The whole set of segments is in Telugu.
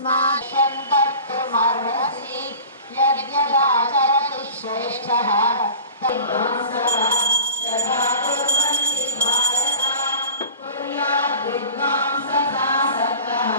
तस्माद्मर्हसि यद्यदाचरति श्रेष्ठः यथा कुर्वन्ति भारता कुर्याद् विद्वांसः सत्तः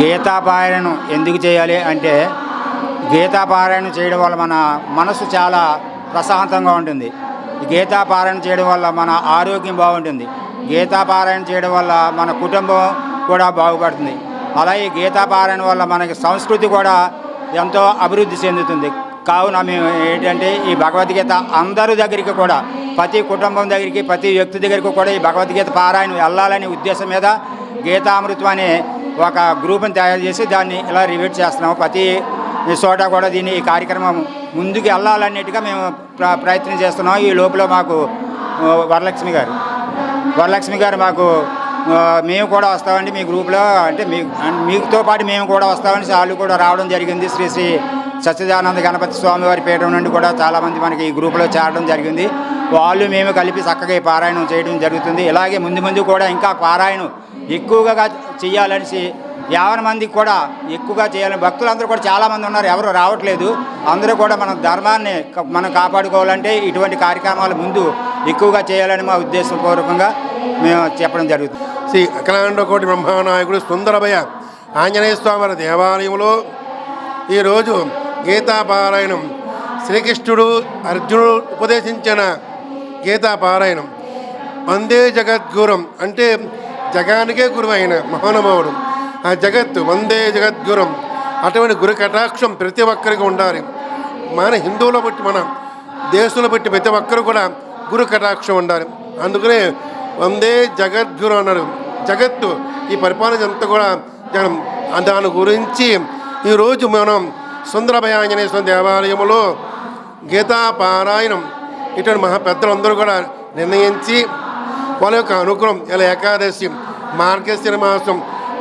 గీతాపారాయణం ఎందుకు చేయాలి అంటే, గీతాపారాయణం చేయడం వల్ల మన మనసు చాలా ప్రశాంతంగా ఉంటుంది. ఈ గీతాపారాయణ చేయడం వల్ల మన ఆరోగ్యం బాగుంటుంది. గీతాపారాయణ చేయడం వల్ల మన కుటుంబం కూడా బాగుపడుతుంది. అలాగే గీతాపారాయణ వల్ల మనకి సంస్కృతి కూడా ఎంతో అభివృద్ధి చెందుతుంది. కావున మేము ఏంటంటే ఈ భగవద్గీత అందరి దగ్గరికి కూడా, ప్రతి కుటుంబం దగ్గరికి, ప్రతి వ్యక్తి దగ్గరికి కూడా ఈ భగవద్గీత పారాయణ వెళ్ళాలనే ఉద్దేశం మీద గీతామృతం అనే ఒక గ్రూప్ని తయారు చేసి దాన్ని ఇలా రివీట్ చేస్తున్నాము. ప్రతి చోట కూడా దీన్ని ఈ కార్యక్రమం ముందుకు వెళ్ళాలన్నట్టుగా మేము ప్రయత్నం చేస్తున్నాం. ఈ లోపల మాకు వరలక్ష్మి గారు మాకు మేము కూడా వస్తామండి మీ గ్రూప్లో, అంటే మీతో పాటు మేము కూడా వస్తామని వాళ్ళు కూడా రావడం జరిగింది. శ్రీ శ్రీ సచ్చిదానంద గణపతి స్వామి వారి పీఠం నుండి కూడా చాలామంది మనకి ఈ గ్రూప్లో చేరడం జరిగింది. వాళ్ళు మేము కలిపి చక్కగా ఈ పారాయణం చేయడం జరుగుతుంది. ఇలాగే ముందు కూడా ఇంకా పారాయణం ఎక్కువగా చేయాలనేసి 50 మందికి కూడా ఎక్కువగా చేయాలని భక్తులందరూ కూడా చాలామంది ఉన్నారు, ఎవరు రావట్లేదు. అందరూ కూడా మన ధర్మాన్ని మనం కాపాడుకోవాలంటే ఇటువంటి కార్యక్రమాలు ముందు ఎక్కువగా చేయాలని మా ఉద్దేశపూర్వకంగా మేము చెప్పడం జరుగుతుంది. శ్రీ అఖిలాండకోటి బ్రహ్మనాయకుడు సుందరభయ ఆంజనేయ స్వామి దేవాలయంలో ఈరోజు గీతాపారాయణం శ్రీకృష్ణుడు అర్జునుడు ఉపదేశించిన గీతాపారాయణం. వందే జగద్గురం అంటే జగానికే గురువు అయిన మహానుభావుడు. ఆ జగత్తు వందే జగద్గురం, అటువంటి గురు కటాక్షం ప్రతి ఒక్కరికి ఉండాలి. మన హిందువుల బట్టి, మన దేశంలో బట్టి ప్రతి ఒక్కరు కూడా గురు కటాక్షం ఉండాలి. అందుకనే వందే జగద్గురు అన్నారు. జగత్తు ఈ పరిపాలన అంతా కూడా దాని గురించి ఈరోజు మనం సుందరభయ ఆంజనేయ స్వామి దేవాలయంలో గీతాపారాయణం ఇటువంటి మహా పెద్దలందరూ కూడా నిర్ణయించి వాళ్ళ యొక్క అనుగ్రహం, ఇలా ఏకాదశి, మార్గశిర మాసం,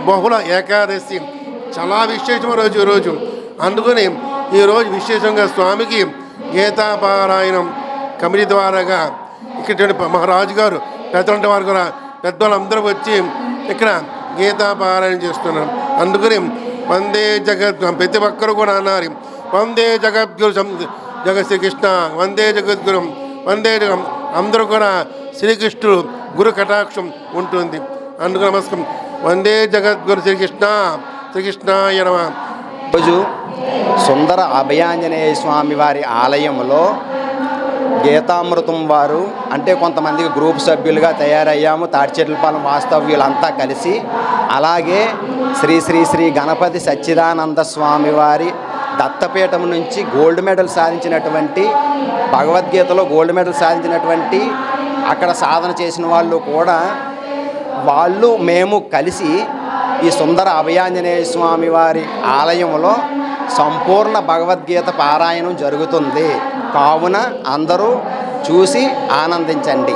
బహుళ ఏకాదశి చాలా విశేషమైన రోజు ఈరోజు. అందుకని ఈరోజు విశేషంగా స్వామికి గీతాపారాయణం కమిటీ ద్వారాగా ఇక్కడ మహారాజు గారు పెద్దలంటే వారు కూడా పెద్దవాళ్ళందరూ వచ్చి ఇక్కడ గీతాపారాయణం చేస్తున్నారు. అందుకని వందే జగద్గురు ప్రతి ఒక్కరు కూడా అన్నారు. వందే జగద్గురు జగత్ శ్రీకృష్ణ, వందే జగద్గురు, వందే జగం, అందరూ కూడా శ్రీకృష్ణుడు గురు కటాక్షం ఉంటుంది. అందుకు నమస్కారం. వందే జగద్గురు శ్రీకృష్ణ, శ్రీకృష్ణాయ నమః. రోజు సుందర అభయాంజనేయ స్వామి వారి ఆలయంలో గీతామృతం వారు అంటే కొంతమందికి గ్రూప్ సభ్యులుగా తయారయ్యాము. తాడిచెట్లపాలెం వాస్తవ్యులంతా కలిసి, అలాగే శ్రీ శ్రీ శ్రీ గణపతి సచ్చిదానంద స్వామి వారి దత్తపీఠం నుంచి గోల్డ్ మెడల్ సాధించినటువంటి, భగవద్గీతలో గోల్డ్ మెడల్ సాధించినటువంటి అక్కడ సాధన చేసిన వాళ్ళు కూడా, వాళ్ళు మేము కలిసి ఈ సుందర అభయాంజనేయ స్వామి వారి ఆలయంలో సంపూర్ణ భగవద్గీత పారాయణం జరుగుతుంది. కావున అందరూ చూసి ఆనందించండి.